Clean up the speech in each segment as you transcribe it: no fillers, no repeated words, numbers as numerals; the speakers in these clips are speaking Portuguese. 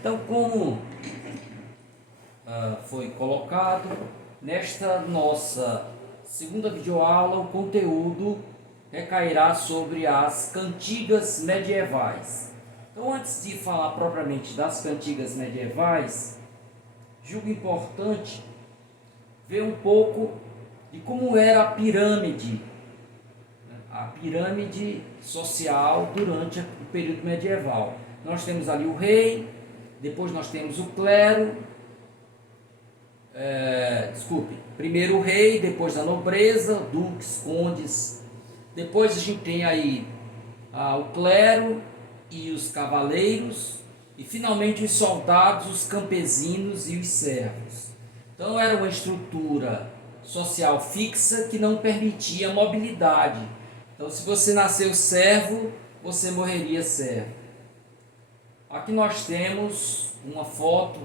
Então, como foi colocado, nesta nossa segunda videoaula, o conteúdo recairá sobre as cantigas medievais. Então, antes de falar propriamente das cantigas medievais, julgo importante ver um pouco de como era a pirâmide social durante o período medieval. Nós temos ali o rei, depois nós temos o clero, primeiro o rei, depois a nobreza, duques, condes, depois a gente tem aí o clero e os cavaleiros, e finalmente os soldados, os campesinos e os servos. Então era uma estrutura social fixa que não permitia mobilidade. Então, se você nasceu servo, você morreria servo. Aqui nós temos uma foto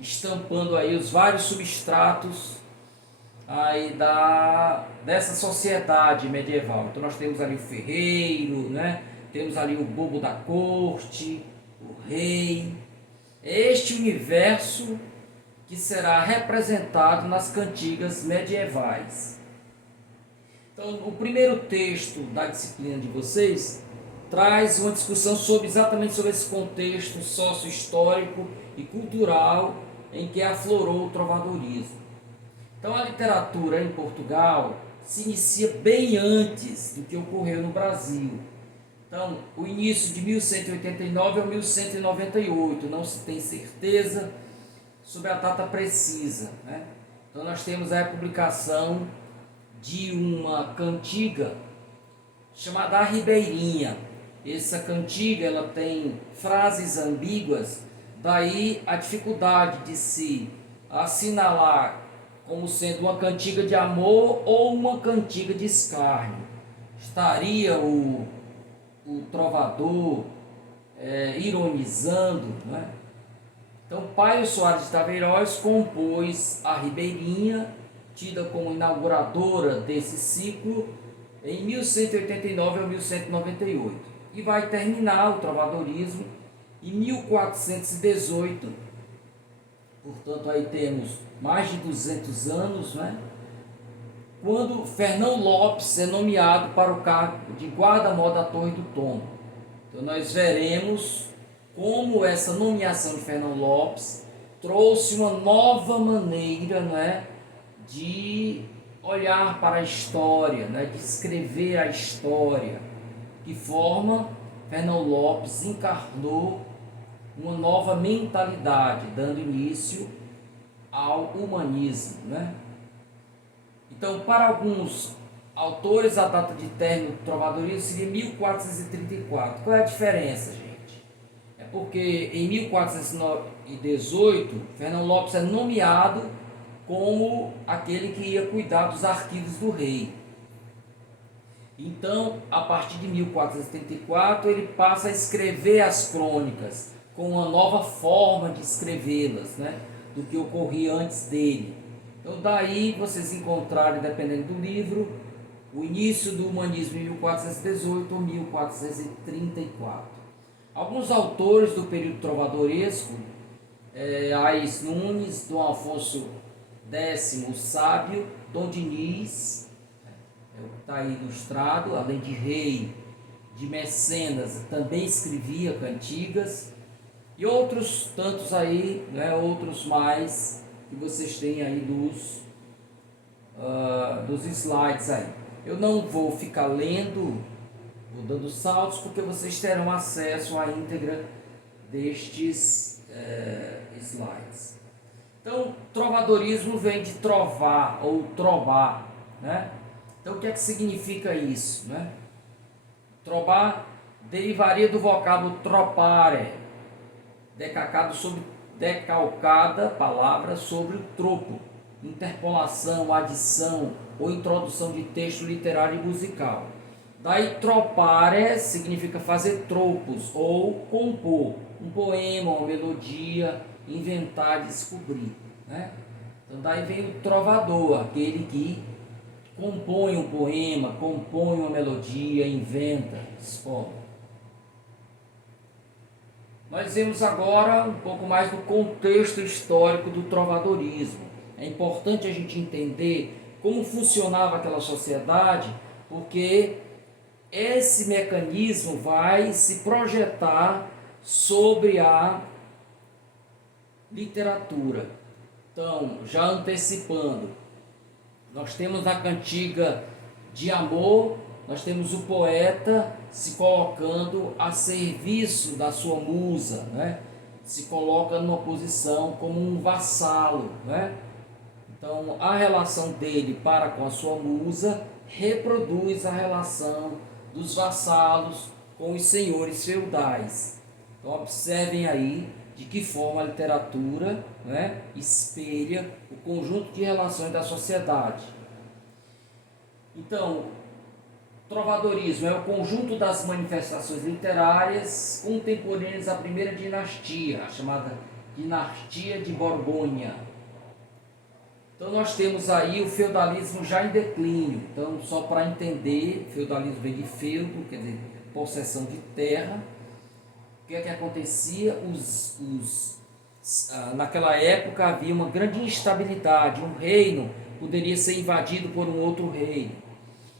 estampando aí os vários substratos aí dessa sociedade medieval. Então nós temos ali o ferreiro, né? Temos ali o bobo da corte, o rei. Este universo que será representado nas cantigas medievais. Então, o primeiro texto da disciplina de vocês traz uma discussão exatamente sobre esse contexto sócio-histórico e cultural em que aflorou o trovadorismo. Então, a literatura em Portugal se inicia bem antes do que ocorreu no Brasil. Então, o início de 1189 ao 1198, não se tem certeza sobre a data precisa, né? Então, nós temos a publicação de uma cantiga chamada A Ribeirinha. Essa cantiga ela tem frases ambíguas, daí a dificuldade de se assinalar como sendo uma cantiga de amor ou uma cantiga de escárnio. Estaria o trovador ironizando, né? Então, Paio Soares de Taveiroz compôs A Ribeirinha, tida como inauguradora desse ciclo, em 1189 a 1198. E vai terminar o trovadorismo em 1418. Portanto, aí temos mais de 200 anos, né? Quando Fernão Lopes é nomeado para o cargo de guarda-mor da Torre do Tombo. Então, nós veremos como essa nomeação de Fernão Lopes trouxe uma nova maneira, né, de olhar para a história, né, de escrever a história. De forma, Fernão Lopes encarnou uma nova mentalidade, dando início ao humanismo, né? Então, para alguns autores, a data de término do trovadorismo seria 1434. Qual é a diferença, gente? É porque em 1418, Fernão Lopes é nomeado como aquele que ia cuidar dos arquivos do rei. Então, a partir de 1434, ele passa a escrever as crônicas com uma nova forma de escrevê-las, né, do que ocorria antes dele. Então, daí vocês encontrarem, dependendo do livro, o início do humanismo em 1418 ou 1434. Alguns autores do período trovadoresco, Ais Nunes, Dom Afonso X, o Sábio, Dom Diniz, que está aí ilustrado, além de rei, de mecenas, também escrevia cantigas, e outros tantos aí, né, outros mais, que vocês têm aí dos slides aí. Eu não vou ficar lendo, vou dando saltos, porque vocês terão acesso à íntegra destes slides. Então, trovadorismo vem de trovar ou trobar, né? Então, o que é que significa isso, né? Trobar derivaria do vocábulo tropare, decalcada palavra sobre o tropo, interpolação, adição ou introdução de texto literário e musical. Daí tropare significa fazer tropos ou compor um poema, uma melodia, inventar, descobrir, né? Então daí vem o trovador, aquele que compõe um poema, compõe uma melodia, inventa, expõe. Nós vemos agora um pouco mais do contexto histórico do trovadorismo. É importante a gente entender como funcionava aquela sociedade, porque esse mecanismo vai se projetar sobre a literatura. Então, já antecipando, nós temos na cantiga de amor, nós temos o poeta se colocando a serviço da sua musa, né? Se coloca numa posição como um vassalo, né? Então, a relação dele para com a sua musa reproduz a relação dos vassalos com os senhores feudais. Então, observem aí de que forma a literatura, né, espelha o conjunto de relações da sociedade. Então, trovadorismo é o conjunto das manifestações literárias contemporâneas à primeira dinastia, a chamada dinastia de Borgonha. Então nós temos aí o feudalismo já em declínio. Então, só para entender, feudalismo vem de feudo, quer dizer, possessão de terra. O que é que acontecia? Naquela época havia uma grande instabilidade, um reino poderia ser invadido por um outro reino.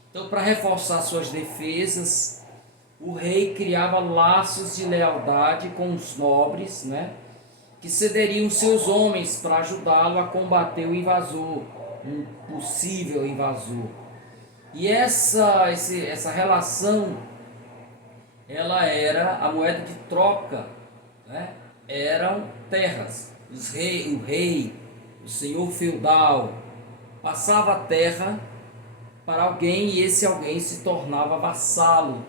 Então, para reforçar suas defesas, o rei criava laços de lealdade com os nobres, né, que cederiam seus homens para ajudá-lo a combater o invasor, um possível invasor. E essa relação, ela era a moeda de troca, né? Eram terras. O rei, o senhor feudal, passava a terra para alguém e esse alguém se tornava vassalo,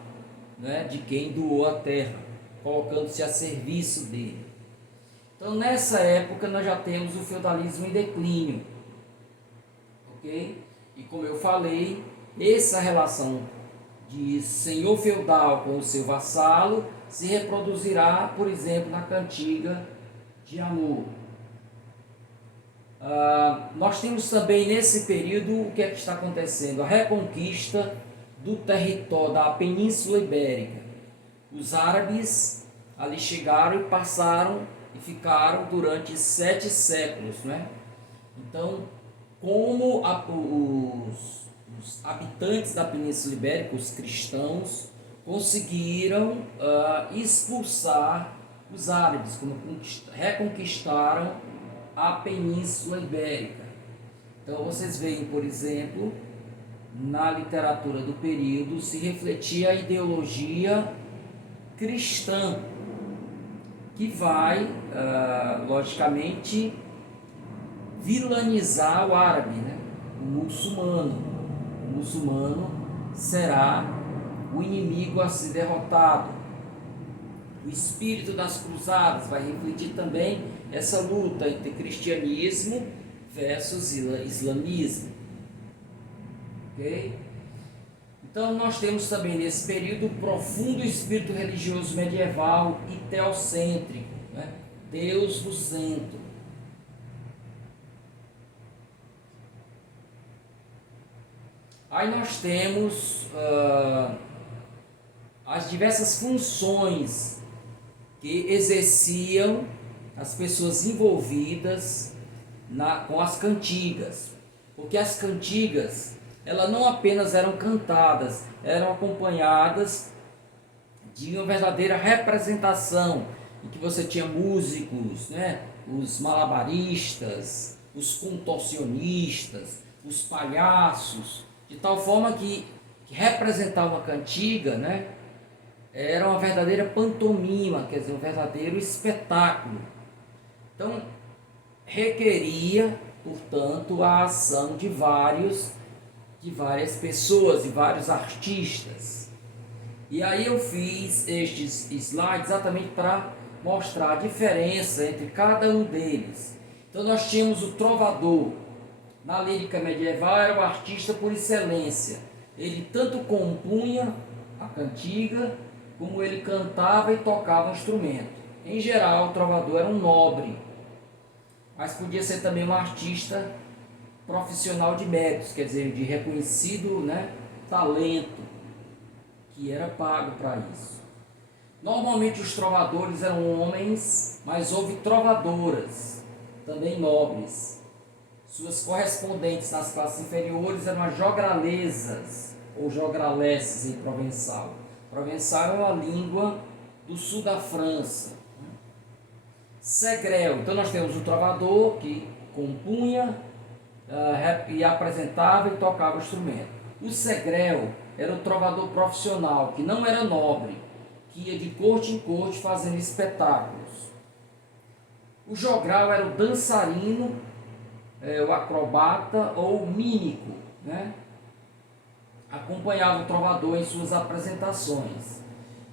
né, de quem doou a terra, colocando-se a serviço dele. Então, nessa época, nós já temos o feudalismo em declínio, ok? E como eu falei, essa relação de senhor feudal com o seu vassalo se reproduzirá, por exemplo, na cantiga de amor. Nós temos também nesse período o que é que está acontecendo? A reconquista do território da Península Ibérica. Os árabes ali chegaram e passaram e ficaram durante 7 séculos, né? Então, como os habitantes da Península Ibérica, os cristãos, conseguiram expulsar os árabes, como reconquistaram a Península Ibérica. Então, vocês veem, por exemplo, na literatura do período se refletia a ideologia cristã, que vai, logicamente, vilanizar o árabe, né? O muçulmano. O muçulmano será o inimigo a ser derrotado. O espírito das cruzadas vai refletir também essa luta entre cristianismo versus islamismo. Ok? Então, nós temos também nesse período o profundo espírito religioso medieval e teocêntrico, né? Deus no centro. Aí nós temos as diversas funções que exerciam as pessoas envolvidas com as cantigas. Porque as cantigas, elas não apenas eram cantadas, eram acompanhadas de uma verdadeira representação, em que você tinha músicos, né? Os malabaristas, os contorcionistas, os palhaços, de tal forma que representar uma cantiga, né, era uma verdadeira pantomima, quer dizer, um verdadeiro espetáculo. Então, requeria, portanto, a ação de várias pessoas, de vários artistas. E aí eu fiz estes slides exatamente para mostrar a diferença entre cada um deles. Então nós tínhamos o trovador. Na lírica medieval era o artista por excelência. Ele tanto compunha a cantiga, como ele cantava e tocava um instrumento. Em geral, o trovador era um nobre, mas podia ser também um artista profissional de méritos, quer dizer, de reconhecido, né, talento, que era pago para isso. Normalmente os trovadores eram homens, mas houve trovadoras, também nobres. Suas correspondentes nas classes inferiores eram as jogralesas, ou jograleses em provençal. Provençal é uma língua do sul da França. Segrel, então nós temos o trovador que compunha e apresentava e tocava o instrumento. O segrel era o trovador profissional, que não era nobre, que ia de corte em corte fazendo espetáculos. O jogral era o dançarino, o acrobata ou o mímico, né? Acompanhava o trovador em suas apresentações.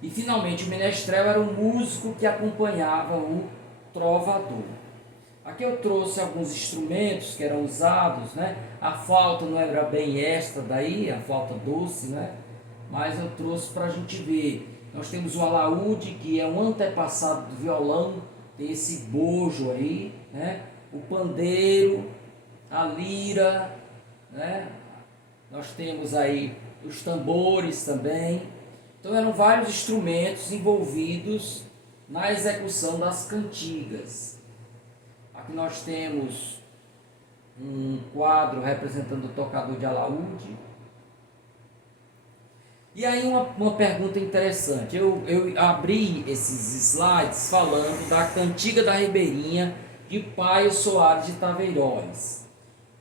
E finalmente o menestrel era o músico que acompanhava o trovador. Aqui eu trouxe alguns instrumentos que eram usados, né? A flauta não era bem esta daí, a flauta doce, né? Mas eu trouxe para a gente ver. Nós temos o alaúde, que é um antepassado do violão, tem esse bojo aí, né? O pandeiro, a lira, né? Nós temos aí os tambores também. Então eram vários instrumentos envolvidos na execução das cantigas. Aqui nós temos um quadro representando o tocador de alaúde. E aí uma pergunta interessante. Eu abri esses slides falando da Cantiga da Ribeirinha de Paio Soares de Taveiróis,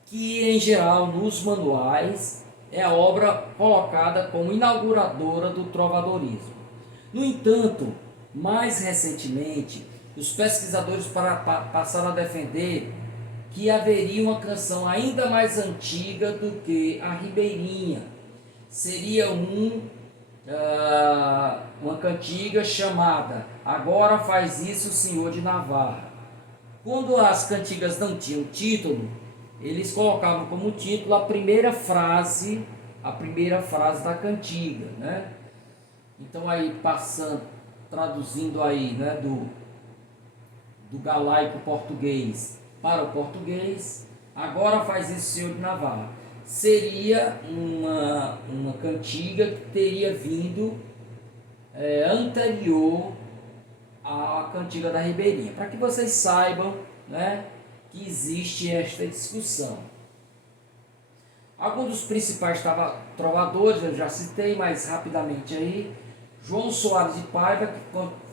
que em geral nos manuais é a obra colocada como inauguradora do trovadorismo. No entanto, mais recentemente, os pesquisadores passaram a defender que haveria uma canção ainda mais antiga do que a Ribeirinha. Seria uma cantiga chamada Agora Faz Isso o Senhor de Navarra. Quando as cantigas não tinham título, eles colocavam como título a primeira frase da cantiga, né? Então aí traduzindo aí, né, do galaico português para o português, Agora Faz Isso o Senhor de Navarra. Seria uma cantiga que teria vindo anterior à cantiga da Ribeirinha, para que vocês saibam, né, que existe esta discussão. Alguns dos principais trovadores, eu já citei mais rapidamente aí, João Soares de Paiva, que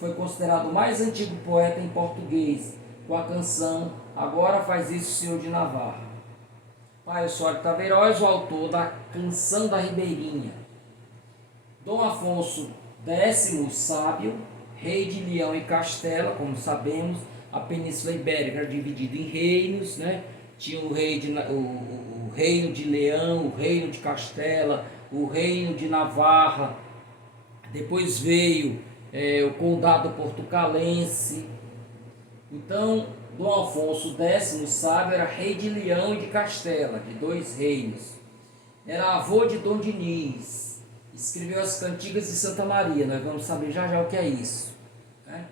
foi considerado o mais antigo poeta em português, com a canção Agora Faz Isso o Senhor de Navarra. Paio Soares de Taveiróis, o autor da Canção da Ribeirinha. Dom Afonso X, o Sábio, rei de Leão e Castela, como sabemos, a Península Ibérica era dividida em reinos, né? Tinha o reino de Leão, o reino de Castela, o reino de Navarra, depois veio o condado portucalense. Então, Dom Afonso X, o Sábio, era rei de Leão e de Castela, de 2 reinos. Era avô de Dom Diniz, escreveu as Cantigas de Santa Maria, nós vamos saber já já o que é isso, né?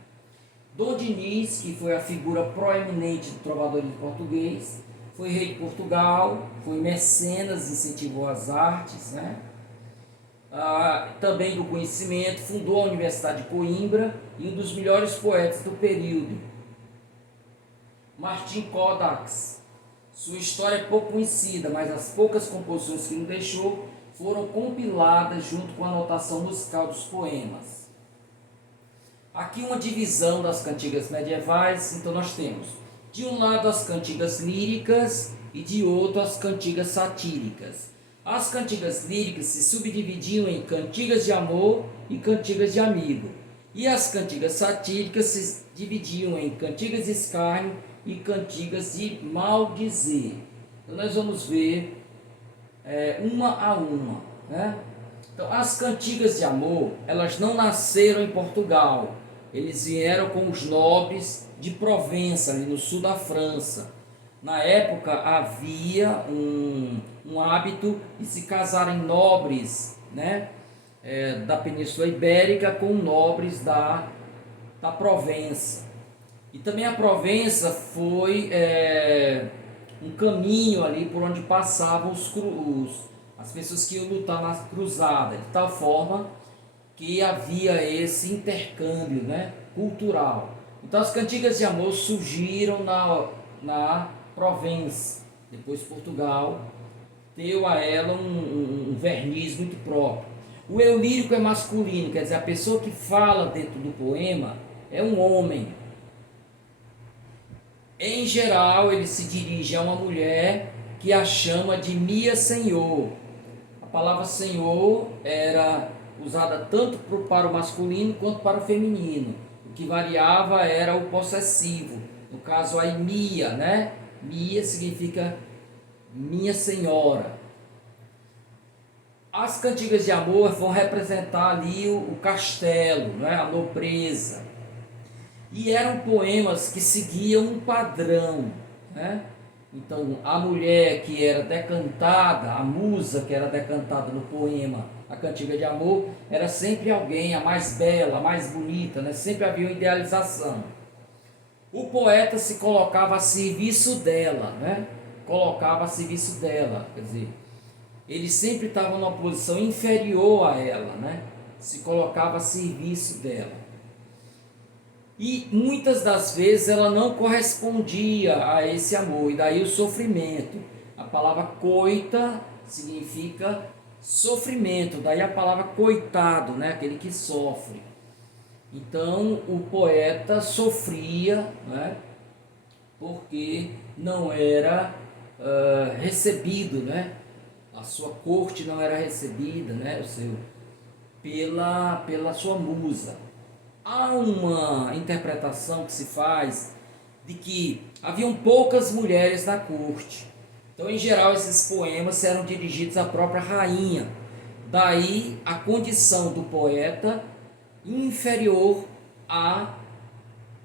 Dom Diniz, que foi a figura proeminente do trovadorismo português, foi rei de Portugal, foi mecenas, incentivou as artes, né? Também do conhecimento, fundou a Universidade de Coimbra e um dos melhores poetas do período. Martim Codax, sua história é pouco conhecida, mas as poucas composições que nos deixou foram compiladas junto com a anotação musical dos poemas. Aqui uma divisão das cantigas medievais. Então nós temos, de um lado, as cantigas líricas e de outro as cantigas satíricas. As cantigas líricas se subdividiam em cantigas de amor e cantigas de amigo, e as cantigas satíricas se dividiam em cantigas de escárnio e cantigas de maldizer. Então nós vamos ver uma a uma, né? Então as cantigas de amor, elas não nasceram em Portugal, eles vieram com os nobres de Provença, ali no sul da França. Na época havia um hábito de se casarem nobres, né, da Península Ibérica com nobres da Provença. E também a Provença foi um caminho ali por onde passavam as pessoas que iam lutar na cruzada, de tal forma que havia esse intercâmbio, né, cultural. Então as cantigas de amor surgiram na Provença, depois Portugal, deu a ela um verniz muito próprio. O eu lírico é masculino, quer dizer, a pessoa que fala dentro do poema é um homem. Em geral, ele se dirige a uma mulher que a chama de minha senhor. A palavra senhor era usada tanto para o masculino quanto para o feminino. O que variava era o possessivo. No caso, aí minha, né? Minha significa minha senhora. As cantigas de amor vão representar ali o castelo, né? A nobreza. E eram poemas que seguiam um padrão, né? Então, a mulher que era decantada, a musa que era decantada no poema, a cantiga de amor, era sempre alguém, a mais bela, a mais bonita, né? Sempre havia uma idealização. O poeta se colocava a serviço dela, né? Colocava a serviço dela, quer dizer, ele sempre estava numa posição inferior a ela, né? Se colocava a serviço dela. E muitas das vezes ela não correspondia a esse amor, e daí o sofrimento. A palavra coita significa sofrimento, daí a palavra coitado, né? Aquele que sofre. Então o poeta sofria, né? Porque não era recebido, né? A sua corte não era recebida, né? Pela sua musa. Há uma interpretação que se faz de que haviam poucas mulheres na corte. Então, em geral, esses poemas eram dirigidos à própria rainha. Daí a condição do poeta inferior à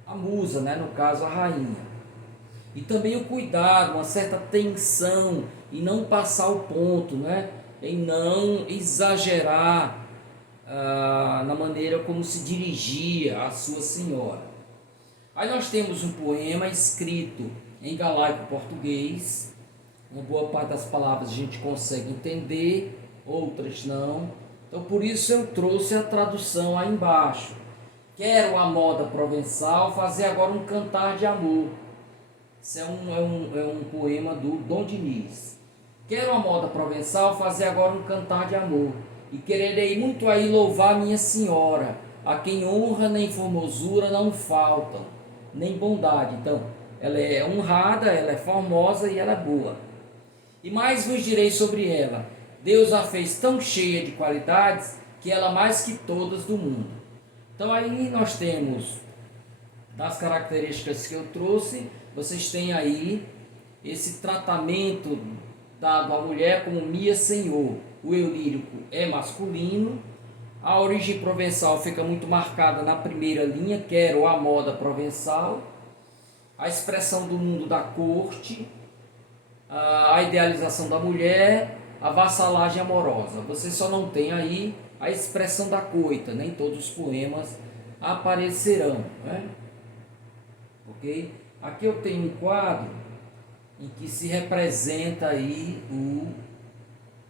musa, né? No caso, a rainha. E também o cuidado, uma certa tensão em não passar o ponto, né? Em não exagerar na maneira como se dirigia a sua senhora. Aí nós temos um poema escrito em galaico-português. Uma boa parte das palavras a gente consegue entender, outras não. Então por isso eu trouxe a tradução aí embaixo. Quero a moda provençal fazer agora um cantar de amor. Isso é um poema do Dom Diniz. Quero a moda provençal fazer agora um cantar de amor. E quererei muito aí louvar minha senhora, a quem honra nem formosura não faltam, nem bondade. Então, ela é honrada, ela é formosa e ela é boa. E mais vos direi sobre ela, Deus a fez tão cheia de qualidades, que ela mais que todas do mundo. Então aí nós temos, das características que eu trouxe, vocês têm aí esse tratamento dado à mulher como minha senhor. O eu lírico é masculino, a origem provençal fica muito marcada na primeira linha, quero a moda provençal, a expressão do mundo da corte, a idealização da mulher, a vassalagem amorosa. Você só não tem aí a expressão da coita, nem todos os poemas aparecerão, né? Ok? Aqui eu tenho um quadro em que se representa aí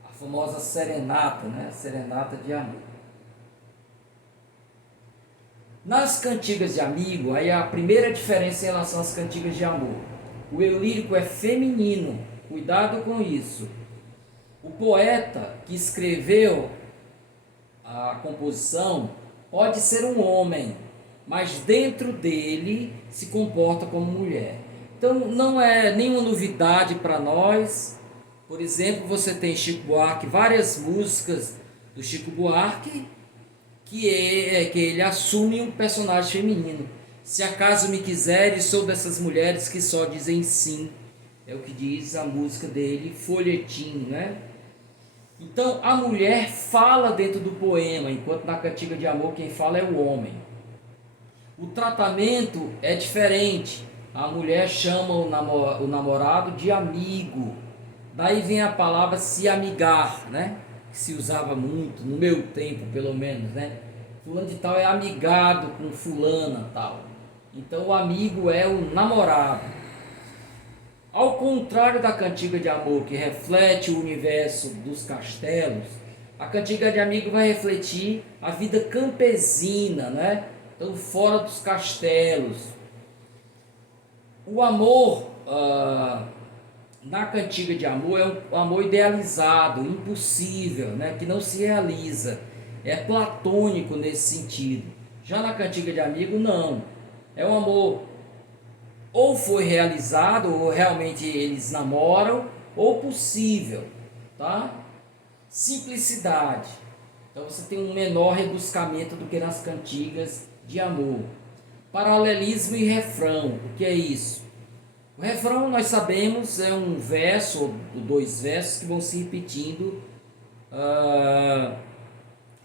a famosa serenata, né? Serenata de amor. Nas cantigas de amigo, aí a primeira diferença em relação às cantigas de amor. O eu lírico é feminino, cuidado com isso. O poeta que escreveu a composição pode ser um homem, mas dentro dele se comporta como mulher. Então não é nenhuma novidade para nós. Por exemplo, você tem Chico Buarque, várias músicas do Chico Buarque que ele assume um personagem feminino. Se acaso me quiseres, sou dessas mulheres que só dizem sim. É o que diz a música dele, Folhetim, né? Então a mulher fala dentro do poema, enquanto na cantiga de amor quem fala é o homem. O tratamento é diferente. A mulher chama o namorado de amigo. Daí vem a palavra se amigar, né? Que se usava muito, no meu tempo pelo menos, né? Fulano de tal é amigado com fulana tal. Então o amigo é o namorado. Ao contrário da cantiga de amor que reflete o universo dos castelos, A cantiga de amigo vai refletir a vida campesina, né? Então, fora dos castelos. O amor, na cantiga de amor, é um amor idealizado, impossível, né? Que não se realiza. É platônico nesse sentido. Já na cantiga de amigo, não. É um amor ou foi realizado, ou realmente eles namoram, ou possível, tá? Simplicidade. Então você tem um menor rebuscamento do que nas cantigas de amor. Paralelismo e refrão. O que é isso? O refrão, nós sabemos, é um verso ou dois versos que vão se repetindo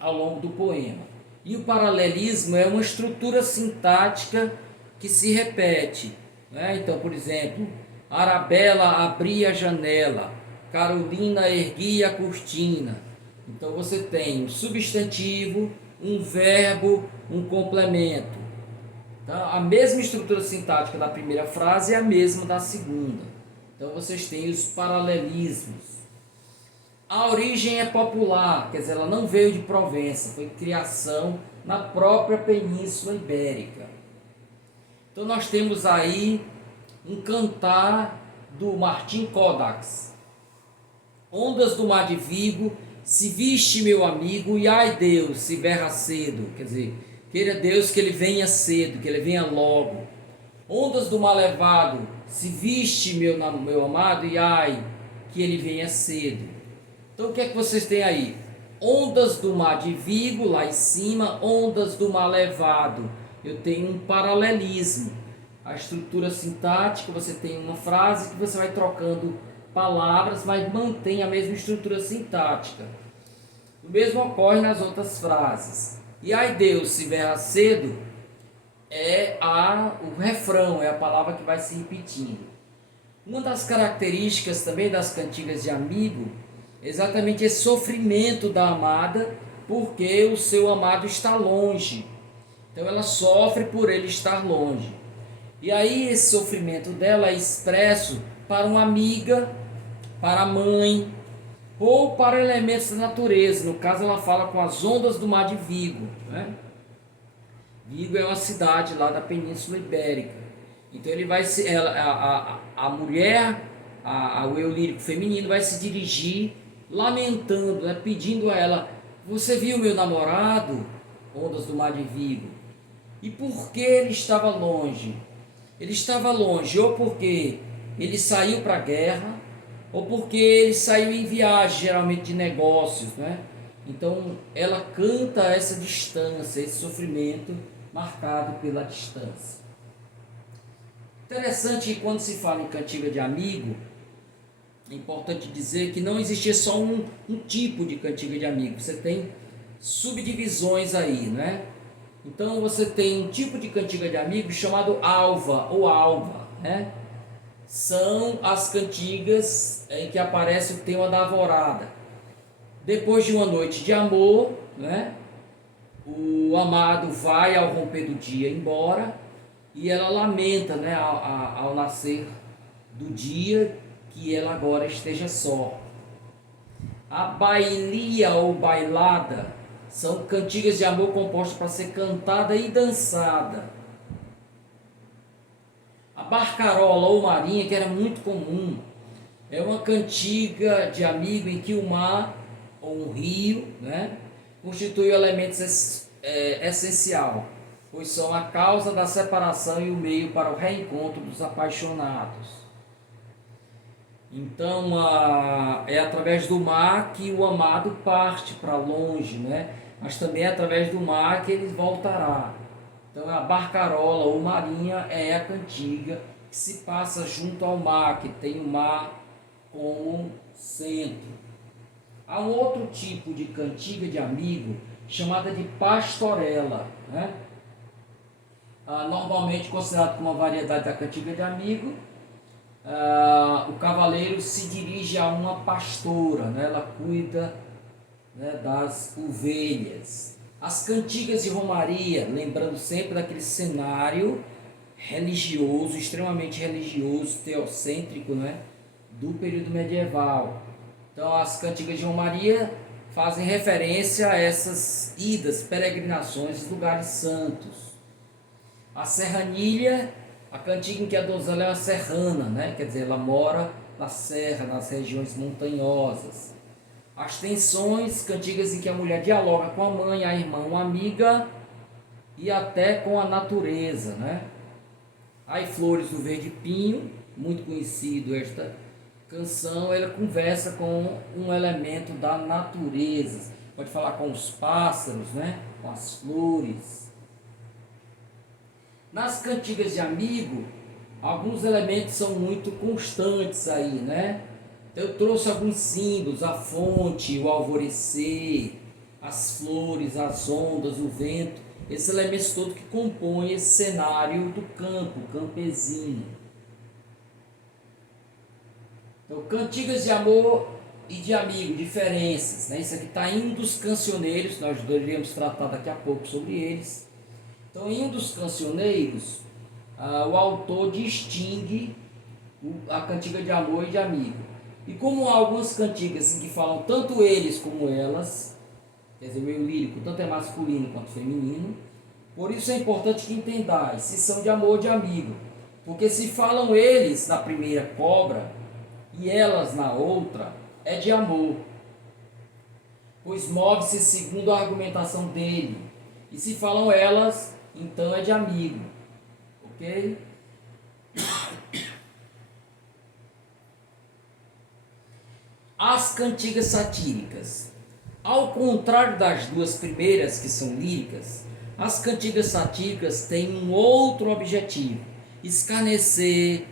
ao longo do poema. E o paralelismo é uma estrutura sintática que se repete, né? Então, por exemplo, Arabella abria a janela, Carolina erguia a cortina. Então você tem um substantivo, um verbo, um complemento. Tá? A mesma estrutura sintática da primeira frase é a mesma da segunda. Então vocês têm os paralelismos. A origem é popular, quer dizer, ela não veio de Provença, foi criação na própria Península Ibérica. Então nós temos aí um cantar do Martim Codax. Ondas do mar de Vigo, se viste meu amigo, e ai Deus, se berra cedo. Quer dizer, queira Deus que ele venha cedo, que ele venha logo. Ondas do mar levado, se viste meu amado, e ai, que ele venha cedo. Então o que é que vocês têm aí? Ondas do mar de Vigo, lá em cima, ondas do mar levado. Eu tenho um paralelismo. A estrutura sintática, você tem uma frase que você vai trocando palavras, mas mantém a mesma estrutura sintática. O mesmo ocorre nas outras frases. E ai Deus, se berra cedo, o refrão, é a palavra que vai se repetindo. Uma das características também das cantigas de amigo é exatamente esse sofrimento da amada, porque o seu amado está longe. Então ela sofre por ele estar longe. E aí esse sofrimento dela é expresso para uma amiga, para a mãe, ou para elementos da natureza. No caso ela fala com as ondas do mar de Vigo, né? Vigo é uma cidade lá da Península Ibérica. Então ele vai se, a mulher, o eu lírico feminino vai se dirigir lamentando, né, pedindo a ela: você viu meu namorado, ondas do mar de Vigo? E por que ele estava longe? Ele estava longe ou porque ele saiu para a guerra, ou porque ele saiu em viagem, geralmente de negócios, né? Então ela canta essa distância, esse sofrimento marcado pela distância. Interessante que quando se fala em cantiga de amigo, é importante dizer que não existia só um tipo de cantiga de amigo, você tem subdivisões aí, né? Então você tem um tipo de cantiga de amigo chamado alva ou alba, né? São as cantigas em que aparece o tema da alvorada. Depois de uma noite de amor, né? O amado vai ao romper do dia embora e ela lamenta, né, ao nascer do dia, que ela agora esteja só. A bailia ou bailada são cantigas de amor compostas para ser cantada e dançada. A barcarola ou marinha, que era muito comum, é uma cantiga de amigo em que o mar ou um rio, né, constitui o elemento essencial, pois são a causa da separação e o meio para o reencontro dos apaixonados. Então, é através do mar que o amado parte para longe, né? Mas também é através do mar que ele voltará. Então, a barcarola ou marinha é a cantiga que se passa junto ao mar, que tem o mar como centro. Há um outro tipo de cantiga de amigo chamada de pastorela, né? Normalmente considerado como uma variedade da cantiga de amigo. O cavaleiro se dirige a uma pastora, né? Ela cuida, né, das ovelhas. As cantigas de romaria, lembrando sempre daquele cenário religioso, extremamente religioso, teocêntrico, né, do período medieval. Então as cantigas de romaria fazem referência a essas idas, peregrinações dos lugares santos. A serranilha, a cantiga em que a donzela é uma serrana, né? Quer dizer, ela mora na serra, nas regiões montanhosas. As tensões, cantigas em que a mulher dialoga com a mãe, a irmã, uma amiga e até com a natureza, né? Aí Flores do Verde Pinho, muito conhecido esta canção, ela conversa com um elemento da natureza. Pode falar com os pássaros, né? Com as flores. Nas cantigas de amigo, alguns elementos são muito constantes aí, né? Eu trouxe alguns símbolos, a fonte, o alvorecer, as flores, as ondas, o vento, esses elementos todos que compõem esse cenário do campo, campesino. Então, cantigas de amor e de amigo, diferenças, né? Isso aqui está em um dos cancioneiros, nós deveríamos tratar daqui a pouco sobre eles. Então, em um dos cancioneiros, o autor distingue a cantiga de amor e de amigo. E como há algumas cantigas em que falam tanto eles como elas, quer dizer, o meio lírico tanto é masculino quanto feminino, por isso é importante que entendais se são de amor ou de amigo. Porque se falam eles na primeira cobra e elas na outra, é de amor, pois move-se segundo a argumentação dele. E se falam elas, então é de amigo. Ok? As cantigas satíricas. Ao contrário das duas primeiras, que são líricas, as cantigas satíricas têm um outro objetivo: escarnecer,